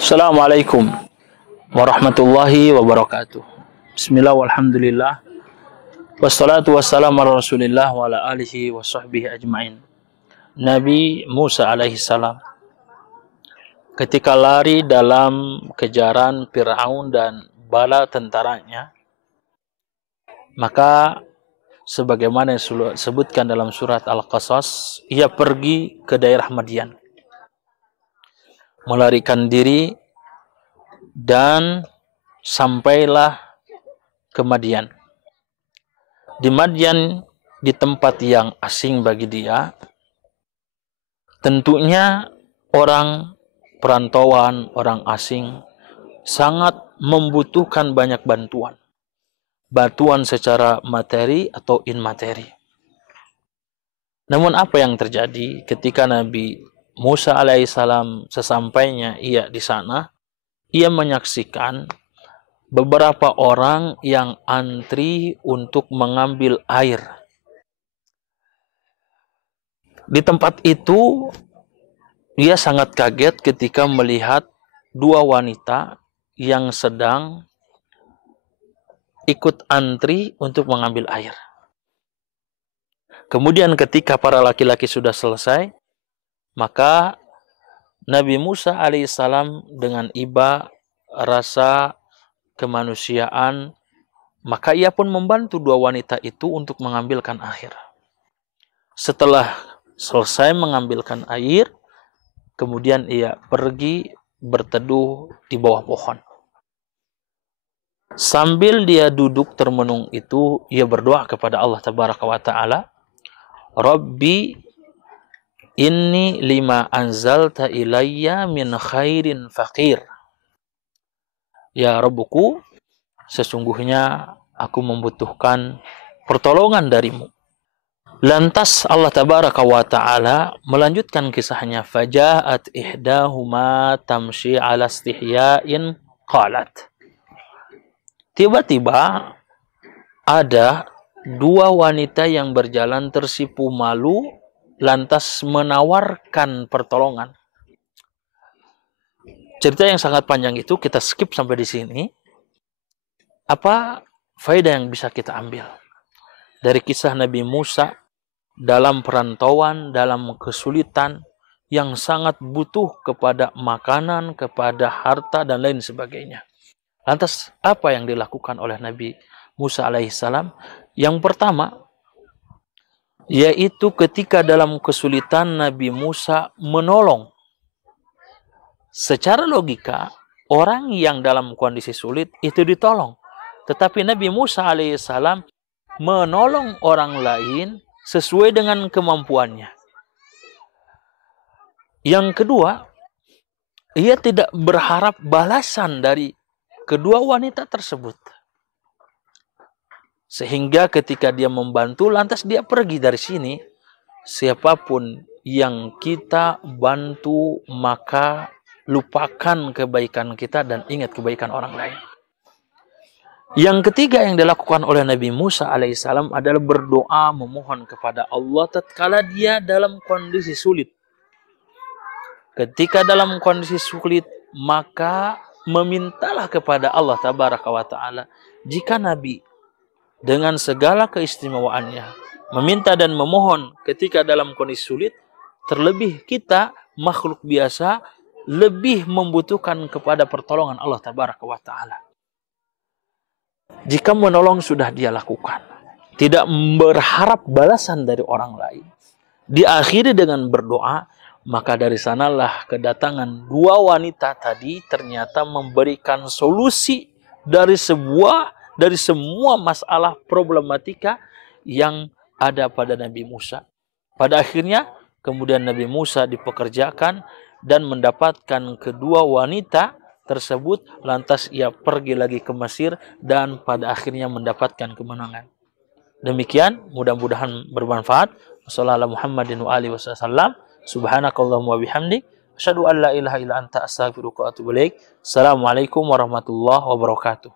Assalamualaikum warahmatullahi wabarakatuh. Bismillah walhamdulillah. Wassalatu wassalamu ala rasulillah wa ala alihi wa sahbihi ajma'in. Nabi Musa alaihi salam ketika lari dalam kejaran Fir'aun dan bala tentaranya, maka sebagaimana yang disebutkan dalam surat Al-Qasas, ia pergi ke daerah Madian, melarikan diri dan sampailah ke Madian. Di Madian, di tempat yang asing bagi dia, tentunya orang perantauan, orang asing sangat membutuhkan banyak bantuan. Bantuan secara materi atau inmateri. Namun apa yang terjadi ketika Nabi Musa alaihissalam sesampainya ia di sana, ia menyaksikan beberapa orang yang antri untuk mengambil air. Di tempat itu, ia sangat kaget ketika melihat dua wanita yang sedang ikut antri untuk mengambil air. Kemudian ketika para laki-laki sudah selesai, maka Nabi Musa alaihissalam dengan iba rasa kemanusiaan, maka ia pun membantu dua wanita itu untuk mengambilkan air. Setelah selesai mengambilkan air, kemudian ia pergi berteduh di bawah pohon. Sambil dia duduk termenung itu, ia berdoa kepada Allah Tabaraka wa Ta'ala, Rabbi inni lima anzalta ilayya min khairin faqir. Ya Rabbuku, sesungguhnya aku membutuhkan pertolongan darimu. Lantas Allah Tabaraka wa Ta'ala melanjutkan kisahnya. Faja'at ihdahuma tamshi ala istihya'in qalat. Tiba-tiba ada dua wanita yang berjalan tersipu malu, lantas menawarkan pertolongan. Cerita yang sangat panjang itu kita skip sampai di sini. Apa faedah yang bisa kita ambil dari kisah Nabi Musa dalam perantauan, dalam kesulitan, yang sangat butuh kepada makanan, kepada harta, dan lain sebagainya. Lantas, apa yang dilakukan oleh Nabi Musa alaihissalam? Yang pertama, yaitu ketika dalam kesulitan Nabi Musa menolong. Secara logika, orang yang dalam kondisi sulit itu ditolong. Tetapi Nabi Musa alaihissalam menolong orang lain sesuai dengan kemampuannya. Yang kedua, ia tidak berharap balasan dari kedua wanita tersebut. Sehingga ketika dia membantu, lantas dia pergi dari sini. Siapapun yang kita bantu, maka lupakan kebaikan kita dan ingat kebaikan orang lain. Yang ketiga yang dilakukan oleh Nabi Musa alaihissalam adalah berdoa memohon kepada Allah tatkala dia dalam kondisi sulit. Ketika dalam kondisi sulit, maka memintalah kepada Allah Tabaraka wa Ta'ala. Jika Nabi dengan segala keistimewaannya meminta dan memohon ketika dalam kondisi sulit, terlebih kita makhluk biasa lebih membutuhkan kepada pertolongan Allah Tabaraka wa Ta'ala. Jika menolong sudah dia lakukan, tidak berharap balasan dari orang lain, diakhiri dengan berdoa, maka dari sanalah kedatangan dua wanita tadi ternyata memberikan solusi dari semua masalah problematika yang ada pada Nabi Musa. Pada akhirnya, kemudian Nabi Musa dipekerjakan dan mendapatkan kedua wanita tersebut, lantas ia pergi lagi ke Mesir dan pada akhirnya mendapatkan kemenangan. Demikian, mudah-mudahan bermanfaat. Wassalamualaikum warahmatullahi wabarakatuh. Subhanakallahumma wabihamdik, asyhadu an la ilaha illa anta astaghfiruka wa atubu ilaik. Assalamualaikum warahmatullahi wabarakatuh.